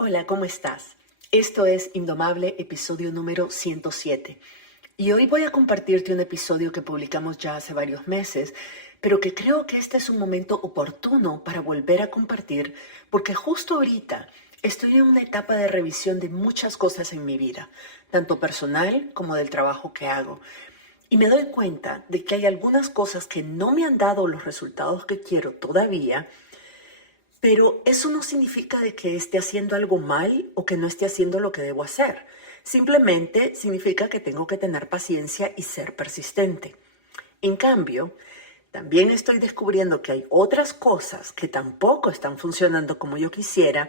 Hola, ¿cómo estás? Esto es Indomable, episodio número 107. Y hoy voy a compartirte un episodio que publicamos ya hace varios meses, pero que creo que este es un momento oportuno para volver a compartir, porque justo ahorita estoy en una etapa de revisión de muchas cosas en mi vida, tanto personal como del trabajo que hago. Y me doy cuenta de que hay algunas cosas que no me han dado los resultados que quiero todavía, pero eso no significa de que esté haciendo algo mal o que no esté haciendo lo que debo hacer. Simplemente significa que tengo que tener paciencia y ser persistente. En cambio, también estoy descubriendo que hay otras cosas que tampoco están funcionando como yo quisiera,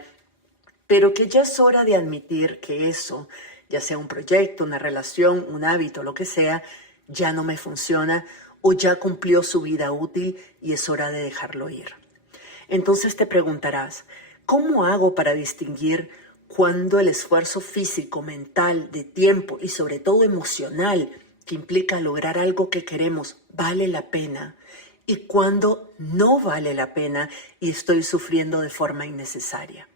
pero que ya es hora de admitir que eso, ya sea un proyecto, una relación, un hábito, lo que sea, ya no me funciona o ya cumplió su vida útil y es hora de dejarlo ir. Entonces te preguntarás, ¿cómo hago para distinguir cuándo el esfuerzo físico, mental, de tiempo y sobre todo emocional que implica lograr algo que queremos vale la pena y cuándo no vale la pena y estoy sufriendo de forma innecesaria?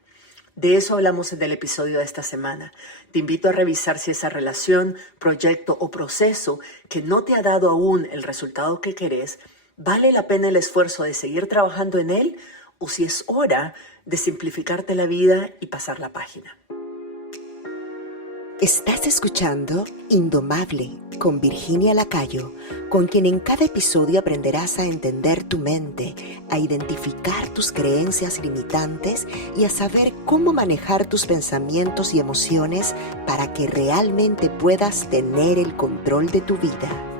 De eso hablamos en el episodio de esta semana. Te invito a revisar si esa relación, proyecto o proceso que no te ha dado aún el resultado que querés, vale la pena el esfuerzo de seguir trabajando en él o si es hora de simplificarte la vida y pasar la página. Estás escuchando Indomable con Virginia Lacayo, con quien en cada episodio aprenderás a entender tu mente, a identificar tus creencias limitantes y a saber cómo manejar tus pensamientos y emociones para que realmente puedas tener el control de tu vida.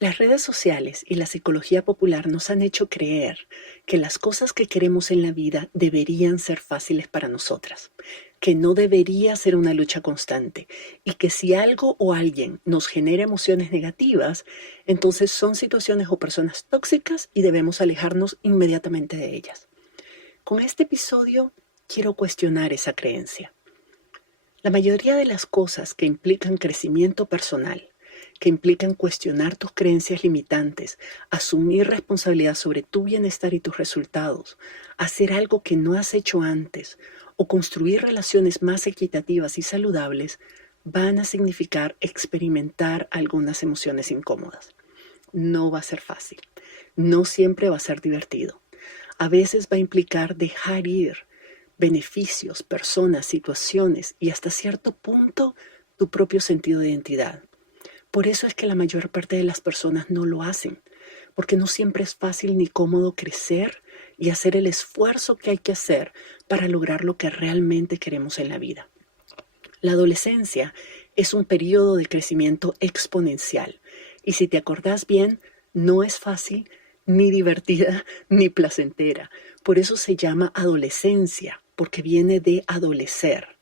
Las redes sociales y la psicología popular nos han hecho creer que las cosas que queremos en la vida deberían ser fáciles para nosotras, que no debería ser una lucha constante y que si algo o alguien nos genera emociones negativas, entonces son situaciones o personas tóxicas y debemos alejarnos inmediatamente de ellas. Con este episodio quiero cuestionar esa creencia. La mayoría de las cosas que implican crecimiento personal, que implican cuestionar tus creencias limitantes, asumir responsabilidad sobre tu bienestar y tus resultados, hacer algo que no has hecho antes o construir relaciones más equitativas y saludables, van a significar experimentar algunas emociones incómodas. No va a ser fácil, no siempre va a ser divertido. A veces va a implicar dejar ir beneficios, personas, situaciones y hasta cierto punto tu propio sentido de identidad. Por eso es que la mayor parte de las personas no lo hacen, porque no siempre es fácil ni cómodo crecer y hacer el esfuerzo que hay que hacer para lograr lo que realmente queremos en la vida. La adolescencia es un periodo de crecimiento exponencial y si te acordás bien, no es fácil, ni divertida, ni placentera. Por eso se llama adolescencia, porque viene de adolecer.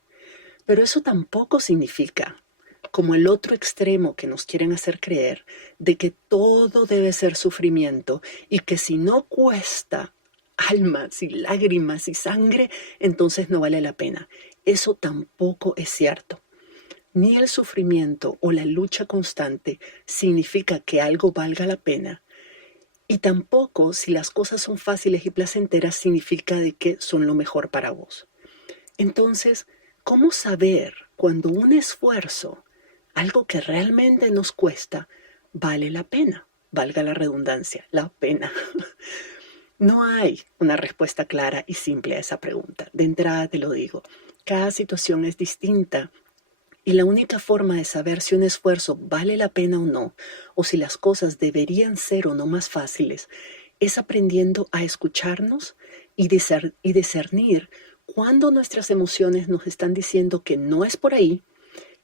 Pero eso tampoco significa, como el otro extremo que nos quieren hacer creer, de que todo debe ser sufrimiento y que si no cuesta almas y lágrimas y sangre, entonces no vale la pena. Eso tampoco es cierto. Ni el sufrimiento o la lucha constante significa que algo valga la pena. Y tampoco si las cosas son fáciles y placenteras significa de que son lo mejor para vos. Entonces, ¿cómo saber cuando un esfuerzo, algo que realmente nos cuesta, vale la pena? Valga la redundancia, la pena. No hay una respuesta clara y simple a esa pregunta. De entrada te lo digo, cada situación es distinta y la única forma de saber si un esfuerzo vale la pena o no, o si las cosas deberían ser o no más fáciles, es aprendiendo a escucharnos y discernir cuándo nuestras emociones nos están diciendo que no es por ahí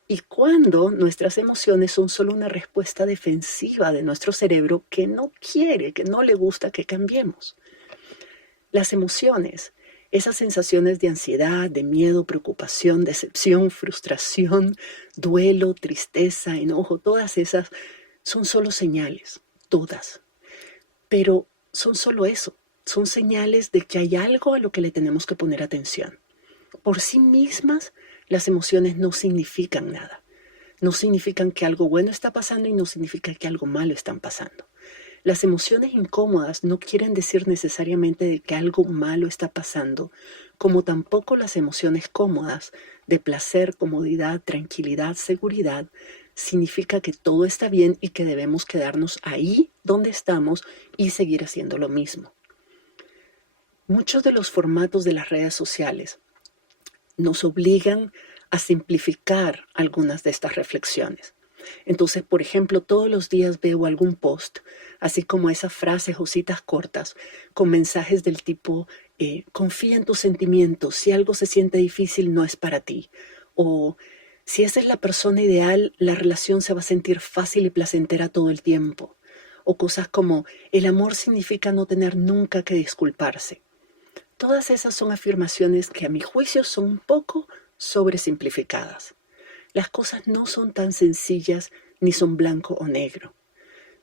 y cuándo nuestras emociones son solo una respuesta defensiva de nuestro cerebro que no quiere, que no le gusta que cambiemos. Las emociones, esas sensaciones de ansiedad, de miedo, preocupación, decepción, frustración, duelo, tristeza, enojo, todas esas son solo señales, todas. Pero son solo eso, son señales de que hay algo a lo que le tenemos que poner atención. Por sí mismas, las emociones no significan nada. No significan que algo bueno está pasando y no significa que algo malo está pasando. Las emociones incómodas no quieren decir necesariamente de que algo malo está pasando, como tampoco las emociones cómodas de placer, comodidad, tranquilidad, seguridad, significa que todo está bien y que debemos quedarnos ahí donde estamos y seguir haciendo lo mismo. Muchos de los formatos de las redes sociales nos obligan a simplificar algunas de estas reflexiones. Entonces, por ejemplo, todos los días veo algún post, así como esas frases o citas cortas, con mensajes del tipo, confía en tus sentimientos, si algo se siente difícil no es para ti. O si esa es la persona ideal, la relación se va a sentir fácil y placentera todo el tiempo. O cosas como, el amor significa no tener nunca que disculparse. Todas esas son afirmaciones que a mi juicio son un poco sobresimplificadas. Las cosas no son tan sencillas ni son blanco o negro.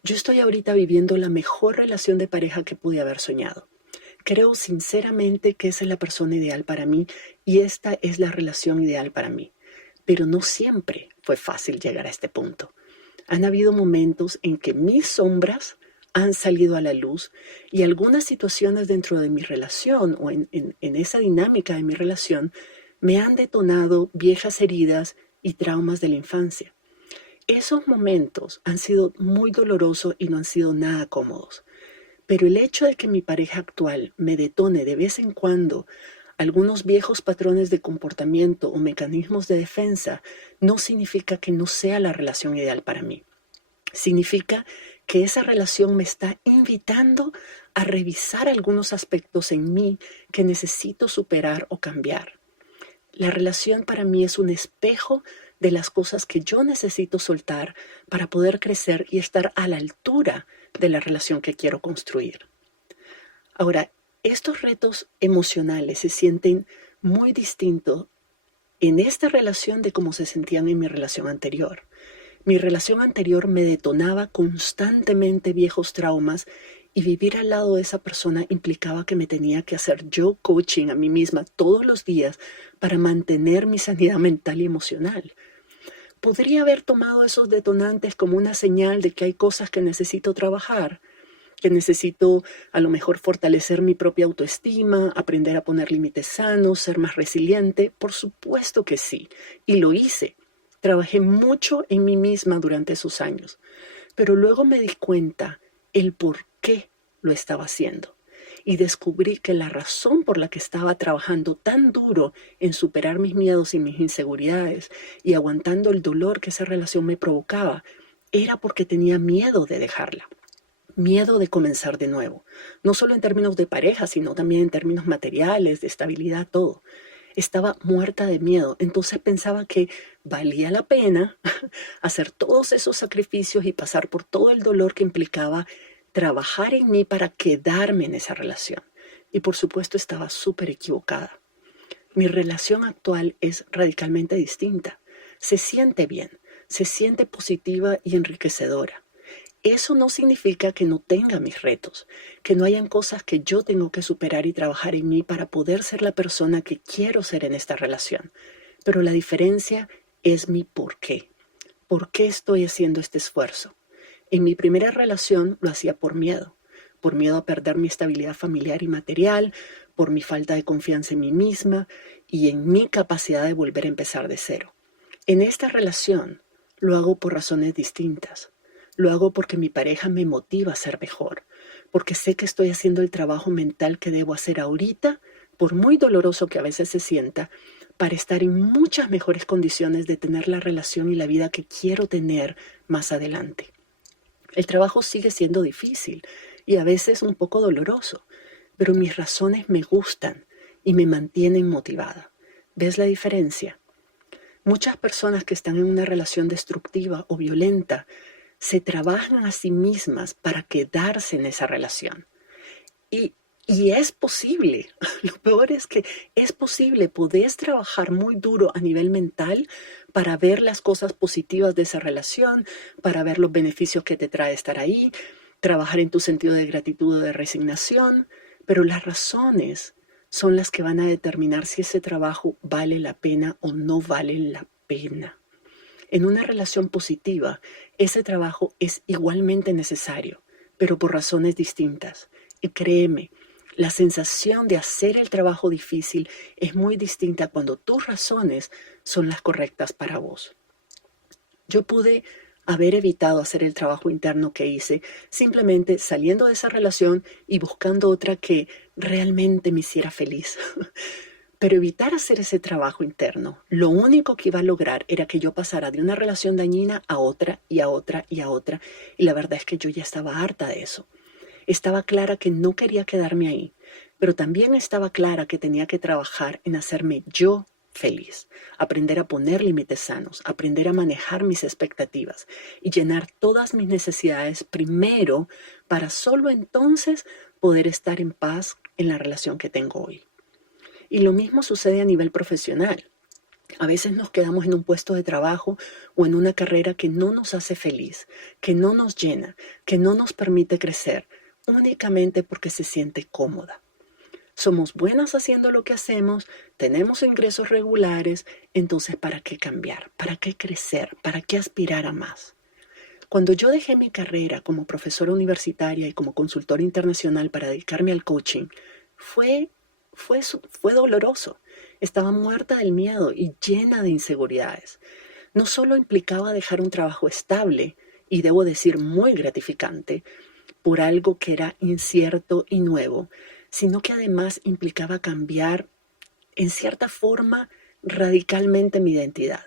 Yo estoy ahorita viviendo la mejor relación de pareja que pude haber soñado. Creo sinceramente que esa es la persona ideal para mí y esta es la relación ideal para mí. Pero no siempre fue fácil llegar a este punto. Han habido momentos en que mis sombras han salido a la luz y algunas situaciones dentro de mi relación o en esa dinámica de mi relación me han detonado viejas heridas y traumas de la infancia. Esos momentos han sido muy dolorosos y no han sido nada cómodos. Pero el hecho de que mi pareja actual me detone de vez en cuando algunos viejos patrones de comportamiento o mecanismos de defensa no significa que no sea la relación ideal para mí. Significa que esa relación me está invitando a revisar algunos aspectos en mí que necesito superar o cambiar. La relación para mí es un espejo de las cosas que yo necesito soltar para poder crecer y estar a la altura de la relación que quiero construir. Ahora, estos retos emocionales se sienten muy distintos en esta relación de cómo se sentían en mi relación anterior. Mi relación anterior me detonaba constantemente viejos traumas y vivir al lado de esa persona implicaba que me tenía que hacer yo coaching a mí misma todos los días para mantener mi sanidad mental y emocional. Podría haber tomado esos detonantes como una señal de que hay cosas que necesito trabajar, que necesito a lo mejor fortalecer mi propia autoestima, aprender a poner límites sanos, ser más resiliente. Por supuesto que sí, y lo hice. Trabajé mucho en mí misma durante esos años, pero luego me di cuenta el por qué lo estaba haciendo y descubrí que la razón por la que estaba trabajando tan duro en superar mis miedos y mis inseguridades y aguantando el dolor que esa relación me provocaba era porque tenía miedo de dejarla. Miedo de comenzar de nuevo, no solo en términos de pareja, sino también en términos materiales, de estabilidad, todo. Estaba muerta de miedo, entonces pensaba que valía la pena hacer todos esos sacrificios y pasar por todo el dolor que implicaba trabajar en mí para quedarme en esa relación. Y por supuesto estaba súper equivocada. Mi relación actual es radicalmente distinta. Se siente bien, se siente positiva y enriquecedora. Eso no significa que no tenga mis retos, que no hayan cosas que yo tengo que superar y trabajar en mí para poder ser la persona que quiero ser en esta relación. Pero la diferencia es mi por qué. ¿Por qué estoy haciendo este esfuerzo? En mi primera relación lo hacía por miedo a perder mi estabilidad familiar y material, por mi falta de confianza en mí misma y en mi capacidad de volver a empezar de cero. En esta relación lo hago por razones distintas. Lo hago porque mi pareja me motiva a ser mejor, porque sé que estoy haciendo el trabajo mental que debo hacer ahorita, por muy doloroso que a veces se sienta, para estar en muchas mejores condiciones de tener la relación y la vida que quiero tener más adelante. El trabajo sigue siendo difícil y a veces un poco doloroso, pero mis razones me gustan y me mantienen motivada. ¿Ves la diferencia? Muchas personas que están en una relación destructiva o violenta se trabajan a sí mismas para quedarse en esa relación. Y es posible, lo peor es que es posible, podés trabajar muy duro a nivel mental para ver las cosas positivas de esa relación, para ver los beneficios que te trae estar ahí, trabajar en tu sentido de gratitud o de resignación, pero las razones son las que van a determinar si ese trabajo vale la pena o no vale la pena. En una relación positiva, ese trabajo es igualmente necesario, pero por razones distintas. Y créeme, la sensación de hacer el trabajo difícil es muy distinta cuando tus razones son las correctas para vos. Yo pude haber evitado hacer el trabajo interno que hice simplemente saliendo de esa relación y buscando otra que realmente me hiciera feliz. Pero evitar hacer ese trabajo interno, lo único que iba a lograr era que yo pasara de una relación dañina a otra y a otra y a otra. Y la verdad es que yo ya estaba harta de eso. Estaba clara que no quería quedarme ahí, pero también estaba clara que tenía que trabajar en hacerme yo feliz, aprender a poner límites sanos, aprender a manejar mis expectativas y llenar todas mis necesidades primero para solo entonces poder estar en paz en la relación que tengo hoy. Y lo mismo sucede a nivel profesional. A veces nos quedamos en un puesto de trabajo o en una carrera que no nos hace feliz, que no nos llena, que no nos permite crecer, únicamente porque se siente cómoda. Somos buenas haciendo lo que hacemos, tenemos ingresos regulares, entonces ¿para qué cambiar? ¿Para qué crecer? ¿Para qué aspirar a más? Cuando yo dejé mi carrera como profesora universitaria y como consultora internacional para dedicarme al coaching, fue doloroso. Estaba muerta del miedo y llena de inseguridades. No solo implicaba dejar un trabajo estable, y debo decir muy gratificante, por algo que era incierto y nuevo, sino que además implicaba cambiar, en cierta forma, radicalmente mi identidad.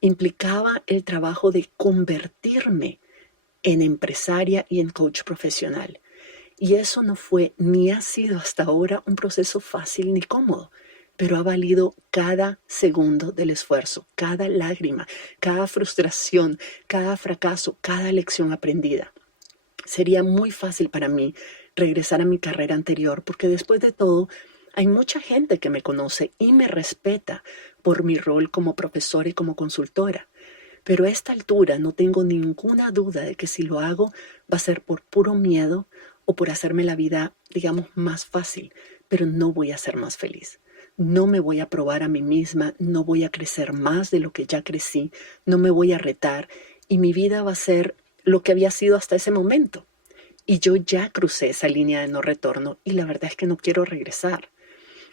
Implicaba el trabajo de convertirme en empresaria y en coach profesional. Y eso no fue ni ha sido hasta ahora un proceso fácil ni cómodo, pero ha valido cada segundo del esfuerzo, cada lágrima, cada frustración, cada fracaso, cada lección aprendida. Sería muy fácil para mí regresar a mi carrera anterior, porque después de todo, hay mucha gente que me conoce y me respeta por mi rol como profesora y como consultora. Pero a esta altura no tengo ninguna duda de que si lo hago va a ser por puro miedo o por hacerme la vida, digamos, más fácil, pero no voy a ser más feliz. No me voy a probar a mí misma, no voy a crecer más de lo que ya crecí, no me voy a retar y mi vida va a ser lo que había sido hasta ese momento. Y yo ya crucé esa línea de no retorno y la verdad es que no quiero regresar.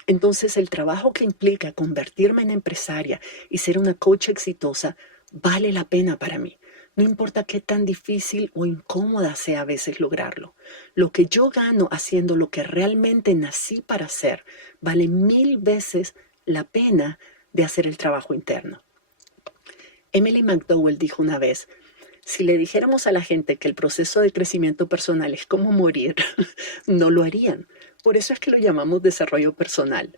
Entonces el trabajo que implica convertirme en empresaria y ser una coach exitosa vale la pena para mí. No importa qué tan difícil o incómoda sea a veces lograrlo. Lo que yo gano haciendo lo que realmente nací para hacer vale 1000 veces la pena de hacer el trabajo interno. Emily McDowell dijo una vez: si le dijéramos a la gente que el proceso de crecimiento personal es como morir, no lo harían. Por eso es que lo llamamos desarrollo personal.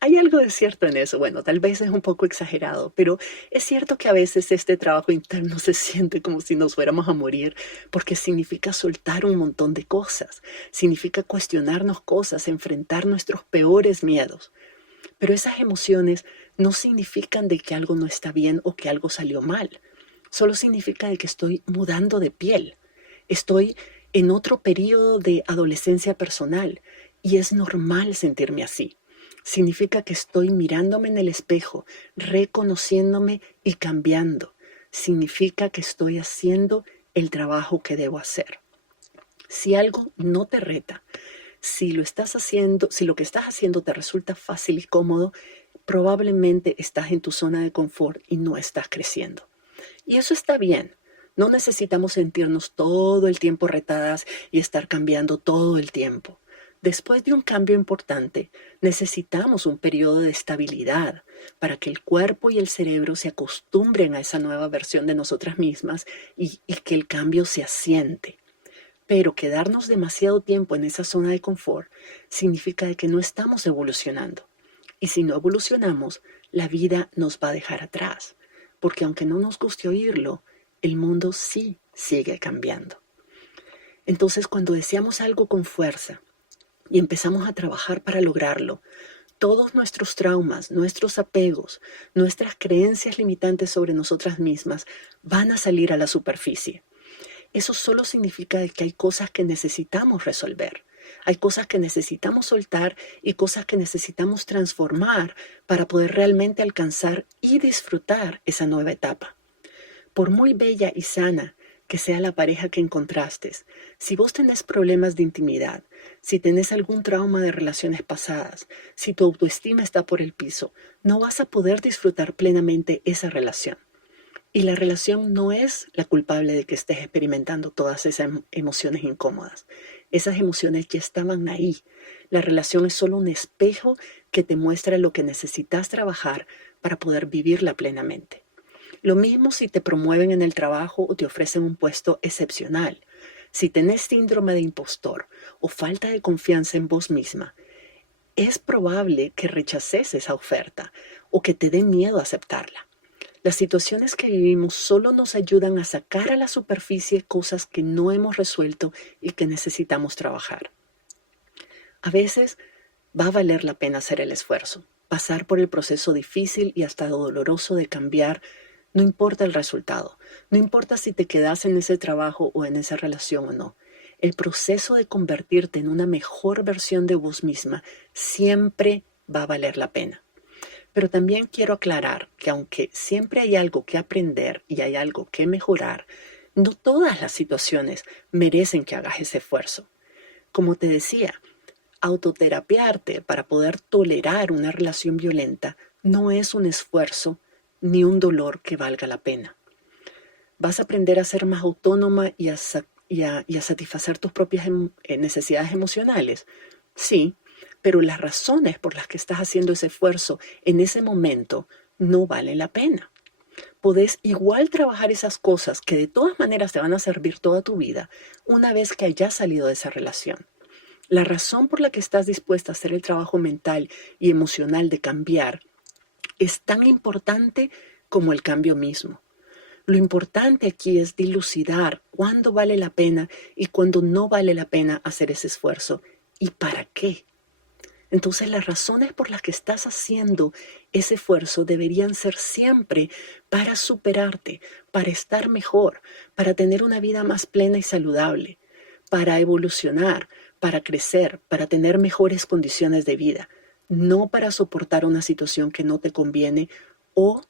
Hay algo de cierto en eso. Bueno, tal vez es un poco exagerado, pero es cierto que a veces este trabajo interno se siente como si nos fuéramos a morir, porque significa soltar un montón de cosas, significa cuestionarnos cosas, enfrentar nuestros peores miedos. Pero esas emociones no significan de que algo no está bien o que algo salió mal. Solo significa de que estoy mudando de piel. Estoy en otro periodo de adolescencia personal y es normal sentirme así. Significa que estoy mirándome en el espejo, reconociéndome y cambiando. Significa que estoy haciendo el trabajo que debo hacer. Si algo no te reta, si lo que estás haciendo te resulta fácil y cómodo, probablemente estás en tu zona de confort y no estás creciendo. Y eso está bien. No necesitamos sentirnos todo el tiempo retadas y estar cambiando todo el tiempo. Después de un cambio importante, necesitamos un periodo de estabilidad para que el cuerpo y el cerebro se acostumbren a esa nueva versión de nosotras mismas y que el cambio se asiente. Pero quedarnos demasiado tiempo en esa zona de confort significa de que no estamos evolucionando. Y si no evolucionamos, la vida nos va a dejar atrás. Porque aunque no nos guste oírlo, el mundo sí sigue cambiando. Entonces, cuando deseamos algo con fuerza y empezamos a trabajar para lograrlo, todos nuestros traumas, nuestros apegos, nuestras creencias limitantes sobre nosotras mismas van a salir a la superficie. Eso solo significa que hay cosas que necesitamos resolver. Hay cosas que necesitamos soltar y cosas que necesitamos transformar para poder realmente alcanzar y disfrutar esa nueva etapa. Por muy bella y sana que sea la pareja que encontraste, si vos tenés problemas de intimidad, si tenés algún trauma de relaciones pasadas, si tu autoestima está por el piso, no vas a poder disfrutar plenamente esa relación. Y la relación no es la culpable de que estés experimentando todas esas emociones incómodas. Esas emociones ya estaban ahí. La relación es solo un espejo que te muestra lo que necesitas trabajar para poder vivirla plenamente. Lo mismo si te promueven en el trabajo o te ofrecen un puesto excepcional. Si tenés síndrome de impostor o falta de confianza en vos misma, es probable que rechaces esa oferta o que te dé miedo aceptarla. Las situaciones que vivimos solo nos ayudan a sacar a la superficie cosas que no hemos resuelto y que necesitamos trabajar. A veces va a valer la pena hacer el esfuerzo, pasar por el proceso difícil y hasta doloroso de cambiar. No importa el resultado, no importa si te quedas en ese trabajo o en esa relación o no. El proceso de convertirte en una mejor versión de vos misma siempre va a valer la pena. Pero también quiero aclarar que aunque siempre hay algo que aprender y hay algo que mejorar, no todas las situaciones merecen que hagas ese esfuerzo. Como te decía, autoterapiarte para poder tolerar una relación violenta no es un esfuerzo ni un dolor que valga la pena. ¿Vas a aprender a ser más autónoma y a satisfacer tus propias necesidades emocionales? Sí, pero las razones por las que estás haciendo ese esfuerzo en ese momento no valen la pena. Podés igual trabajar esas cosas que de todas maneras te van a servir toda tu vida una vez que hayas salido de esa relación. La razón por la que estás dispuesta a hacer el trabajo mental y emocional de cambiar es tan importante como el cambio mismo. Lo importante aquí es dilucidar cuándo vale la pena y cuándo no vale la pena hacer ese esfuerzo y para qué. Entonces las razones por las que estás haciendo ese esfuerzo deberían ser siempre para superarte, para estar mejor, para tener una vida más plena y saludable, para evolucionar, para crecer, para tener mejores condiciones de vida, no para soportar una situación que no te conviene o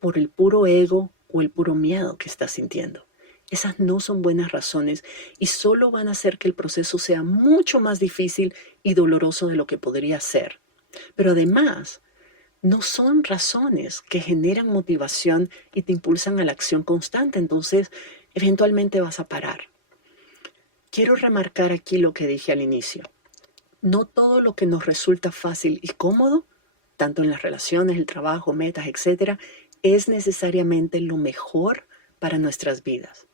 por el puro ego o el puro miedo que estás sintiendo. Esas no son buenas razones y solo van a hacer que el proceso sea mucho más difícil y doloroso de lo que podría ser. Pero además, no son razones que generan motivación y te impulsan a la acción constante, entonces eventualmente vas a parar. Quiero remarcar aquí lo que dije al inicio. No todo lo que nos resulta fácil y cómodo, tanto en las relaciones, el trabajo, metas, etc., es necesariamente lo mejor para nuestras vidas.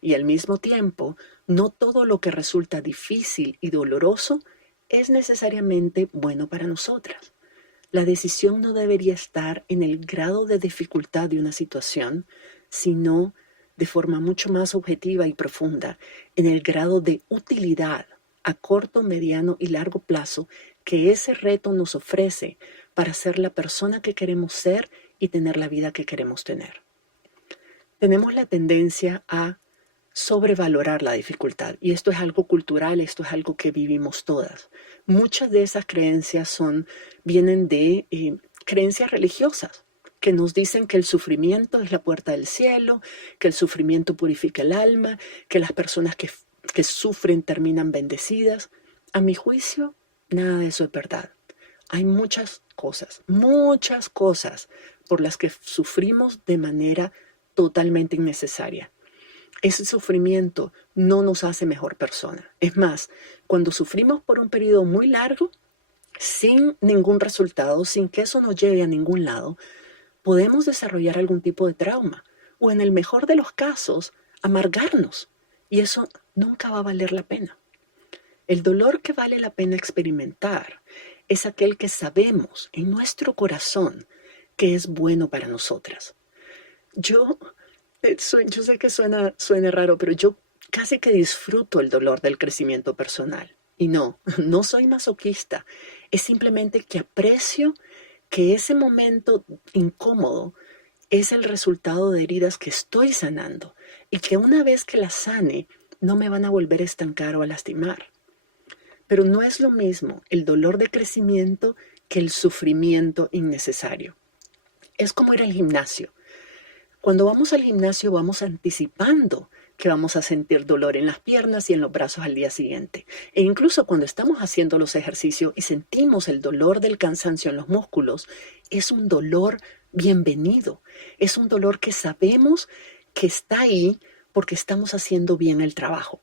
Y al mismo tiempo, no todo lo que resulta difícil y doloroso es necesariamente bueno para nosotras. La decisión no debería estar en el grado de dificultad de una situación, sino de forma mucho más objetiva y profunda, en el grado de utilidad a corto, mediano y largo plazo que ese reto nos ofrece para ser la persona que queremos ser y tener la vida que queremos tener. Tenemos la tendencia a sobrevalorar la dificultad. Y esto es algo cultural, esto es algo que vivimos todas. Muchas de esas creencias vienen de creencias religiosas que nos dicen que el sufrimiento es la puerta del cielo, que el sufrimiento purifica el alma, que las personas que sufren terminan bendecidas. A mi juicio, nada de eso es verdad. Hay muchas cosas por las que sufrimos de manera totalmente innecesaria. Ese sufrimiento no nos hace mejor persona. Es más, cuando sufrimos por un periodo muy largo, sin ningún resultado, sin que eso nos lleve a ningún lado, podemos desarrollar algún tipo de trauma o en el mejor de los casos, amargarnos. Y eso nunca va a valer la pena. El dolor que vale la pena experimentar es aquel que sabemos en nuestro corazón que es bueno para nosotras. Yo sé que suena raro, pero yo casi que disfruto el dolor del crecimiento personal. Y no soy masoquista. Es simplemente que aprecio que ese momento incómodo es el resultado de heridas que estoy sanando y que una vez que las sane no me van a volver a estancar o a lastimar. Pero no es lo mismo el dolor de crecimiento que el sufrimiento innecesario. Es como ir al gimnasio. Cuando vamos al gimnasio vamos anticipando que vamos a sentir dolor en las piernas y en los brazos al día siguiente. E incluso cuando estamos haciendo los ejercicios y sentimos el dolor del cansancio en los músculos, es un dolor bienvenido. Es un dolor que sabemos que está ahí porque estamos haciendo bien el trabajo.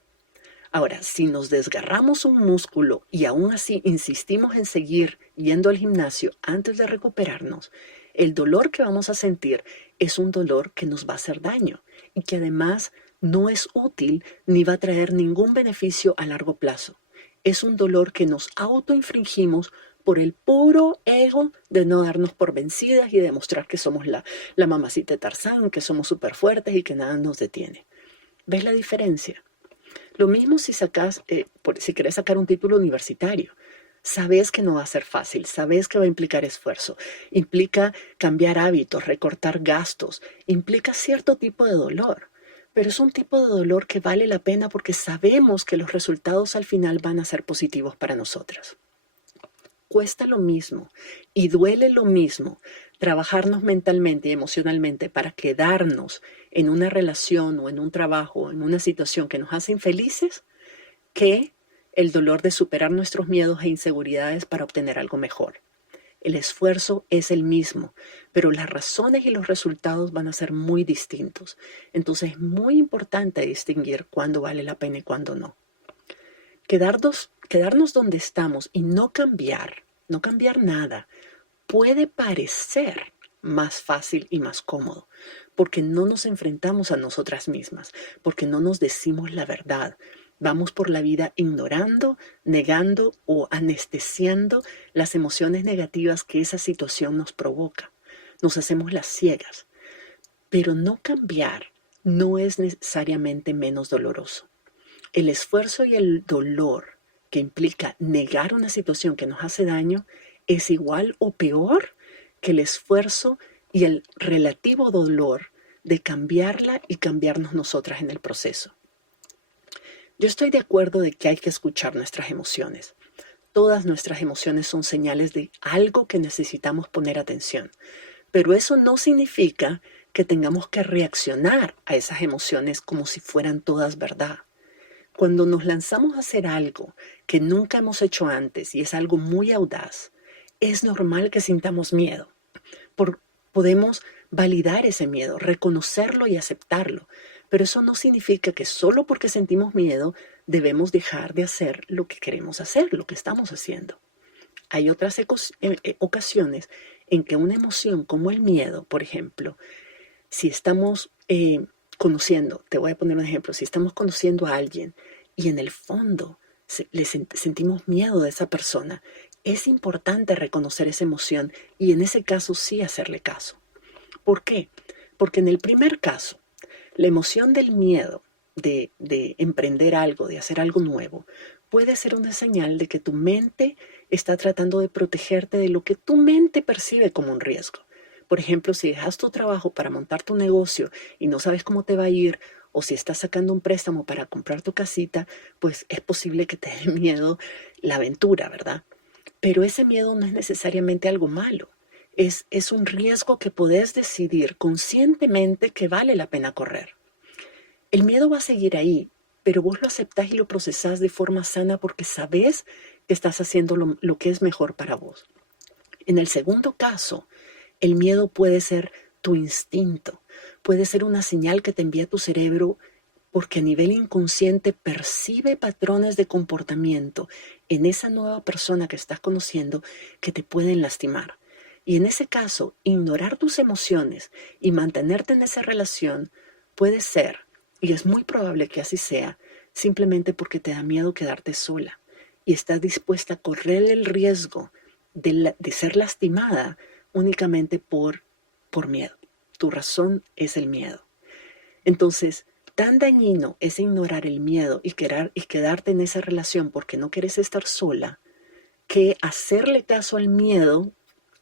Ahora, si nos desgarramos un músculo y aún así insistimos en seguir yendo al gimnasio antes de recuperarnos, el dolor que vamos a sentir es un dolor que nos va a hacer daño y que además no es útil ni va a traer ningún beneficio a largo plazo. Es un dolor que nos autoinfringimos por el puro ego de no darnos por vencidas y demostrar que somos la mamacita de Tarzán, que somos súper fuertes y que nada nos detiene. ¿Ves la diferencia? Lo mismo si si querés sacar un título universitario. Sabes que no va a ser fácil, sabes que va a implicar esfuerzo, implica cambiar hábitos, recortar gastos, implica cierto tipo de dolor, pero es un tipo de dolor que vale la pena porque sabemos que los resultados al final van a ser positivos para nosotras. Cuesta lo mismo y duele lo mismo trabajarnos mentalmente y emocionalmente para quedarnos en una relación o en un trabajo o en una situación que nos hace infelices que el dolor de superar nuestros miedos e inseguridades para obtener algo mejor. El esfuerzo es el mismo, pero las razones y los resultados van a ser muy distintos. Entonces es muy importante distinguir cuándo vale la pena y cuándo no. Quedarnos donde estamos y no cambiar nada, puede parecer más fácil y más cómodo, porque no nos enfrentamos a nosotras mismas, porque no nos decimos la verdad. Vamos por la vida ignorando, negando o anestesiando las emociones negativas que esa situación nos provoca. Nos hacemos las ciegas. Pero no cambiar no es necesariamente menos doloroso. El esfuerzo y el dolor que implica negar una situación que nos hace daño es igual o peor que el esfuerzo y el relativo dolor de cambiarla y cambiarnos nosotras en el proceso. Yo estoy de acuerdo de que hay que escuchar nuestras emociones. Todas nuestras emociones son señales de algo que necesitamos poner atención, pero eso no significa que tengamos que reaccionar a esas emociones como si fueran todas verdad. Cuando nos lanzamos a hacer algo que nunca hemos hecho antes y es algo muy audaz, es normal que sintamos miedo. Podemos validar ese miedo, reconocerlo y aceptarlo, pero eso no significa que solo porque sentimos miedo debemos dejar de hacer lo que queremos hacer, lo que estamos haciendo. Hay otras ocasiones en que una emoción como el miedo, por ejemplo, si estamos conociendo, te voy a poner un ejemplo, si estamos conociendo a alguien y en el fondo sentimos miedo de esa persona, es importante reconocer esa emoción y en ese caso sí hacerle caso. ¿Por qué? Porque en el primer caso, la emoción del miedo de emprender algo, de hacer algo nuevo, puede ser una señal de que tu mente está tratando de protegerte de lo que tu mente percibe como un riesgo. Por ejemplo, si dejas tu trabajo para montar tu negocio y no sabes cómo te va a ir, o si estás sacando un préstamo para comprar tu casita, pues es posible que te dé miedo la aventura, ¿verdad? Pero ese miedo no es necesariamente algo malo. Es un riesgo que podés decidir conscientemente que vale la pena correr. El miedo va a seguir ahí, pero vos lo aceptás y lo procesás de forma sana porque sabés que estás haciendo lo que es mejor para vos. En el segundo caso, el miedo puede ser tu instinto, puede ser una señal que te envía tu cerebro porque a nivel inconsciente percibe patrones de comportamiento en esa nueva persona que estás conociendo que te pueden lastimar. Y en ese caso, ignorar tus emociones y mantenerte en esa relación puede ser, y es muy probable que así sea, simplemente porque te da miedo quedarte sola y estás dispuesta a correr el riesgo de ser lastimada únicamente por miedo. Tu razón es el miedo. Entonces, tan dañino es ignorar el miedo y quedarte en esa relación porque no quieres estar sola, que hacerle caso al miedo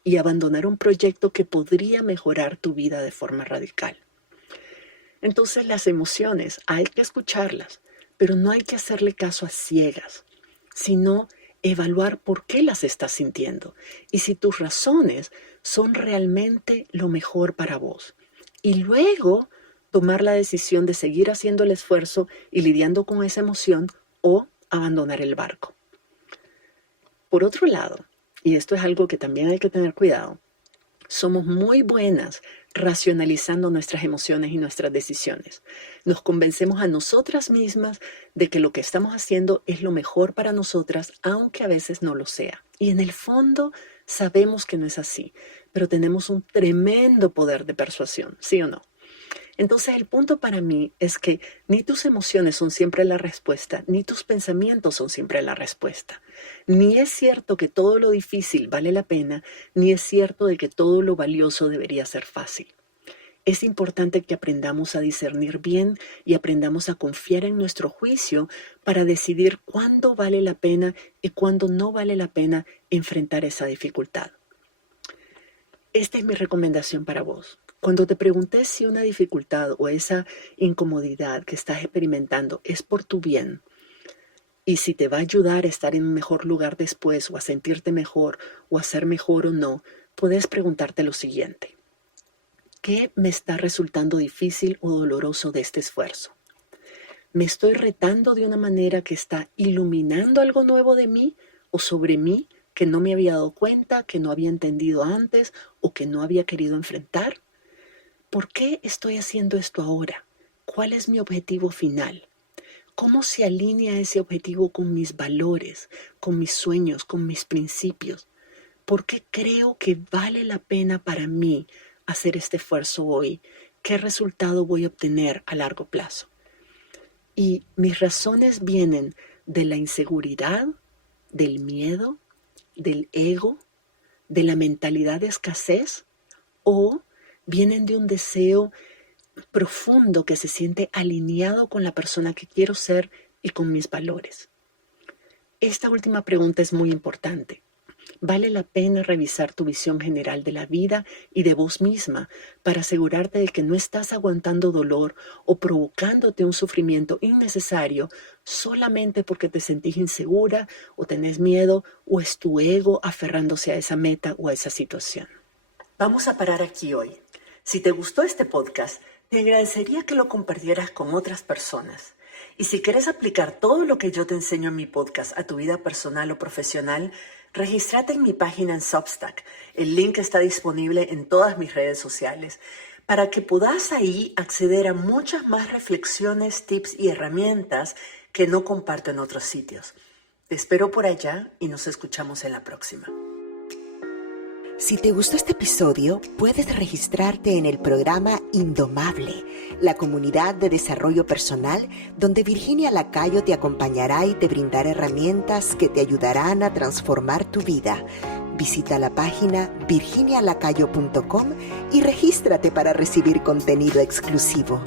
y abandonar un proyecto que podría mejorar tu vida de forma radical. Entonces, las emociones hay que escucharlas, pero no hay que hacerle caso a ciegas, sino evaluar por qué las estás sintiendo y si tus razones son realmente lo mejor para vos. Y luego tomar la decisión de seguir haciendo el esfuerzo y lidiando con esa emoción o abandonar el barco. Por otro lado, y esto es algo que también hay que tener cuidado, somos muy buenas racionalizando nuestras emociones y nuestras decisiones. Nos convencemos a nosotras mismas de que lo que estamos haciendo es lo mejor para nosotras, aunque a veces no lo sea. Y en el fondo sabemos que no es así, pero tenemos un tremendo poder de persuasión, ¿sí o no? Entonces el punto para mí es que ni tus emociones son siempre la respuesta, ni tus pensamientos son siempre la respuesta. Ni es cierto que todo lo difícil vale la pena, ni es cierto de que todo lo valioso debería ser fácil. Es importante que aprendamos a discernir bien y aprendamos a confiar en nuestro juicio para decidir cuándo vale la pena y cuándo no vale la pena enfrentar esa dificultad. Esta es mi recomendación para vos. Cuando te preguntes si una dificultad o esa incomodidad que estás experimentando es por tu bien y si te va a ayudar a estar en un mejor lugar después o a sentirte mejor o a ser mejor o no, puedes preguntarte lo siguiente. ¿Qué me está resultando difícil o doloroso de este esfuerzo? ¿Me estoy retando de una manera que está iluminando algo nuevo de mí o sobre mí que no me había dado cuenta, que no había entendido antes o que no había querido enfrentar? ¿Por qué estoy haciendo esto ahora? ¿Cuál es mi objetivo final? ¿Cómo se alinea ese objetivo con mis valores, con mis sueños, con mis principios? ¿Por qué creo que vale la pena para mí hacer este esfuerzo hoy? ¿Qué resultado voy a obtener a largo plazo? Y mis razones vienen de la inseguridad, del miedo, del ego, de la mentalidad de escasez, o vienen de un deseo profundo que se siente alineado con la persona que quiero ser y con mis valores. Esta última pregunta es muy importante. Vale la pena revisar tu visión general de la vida y de vos misma para asegurarte de que no estás aguantando dolor o provocándote un sufrimiento innecesario solamente porque te sentís insegura o tenés miedo o es tu ego aferrándose a esa meta o a esa situación. Vamos a parar aquí hoy. Si te gustó este podcast, te agradecería que lo compartieras con otras personas. Y si quieres aplicar todo lo que yo te enseño en mi podcast a tu vida personal o profesional, regístrate en mi página en Substack. El link está disponible en todas mis redes sociales para que puedas ahí acceder a muchas más reflexiones, tips y herramientas que no comparto en otros sitios. Te espero por allá y nos escuchamos en la próxima. Si te gustó este episodio, puedes registrarte en el programa Indomable, la comunidad de desarrollo personal donde Virginia Lacayo te acompañará y te brindará herramientas que te ayudarán a transformar tu vida. Visita la página virginialacayo.com y regístrate para recibir contenido exclusivo.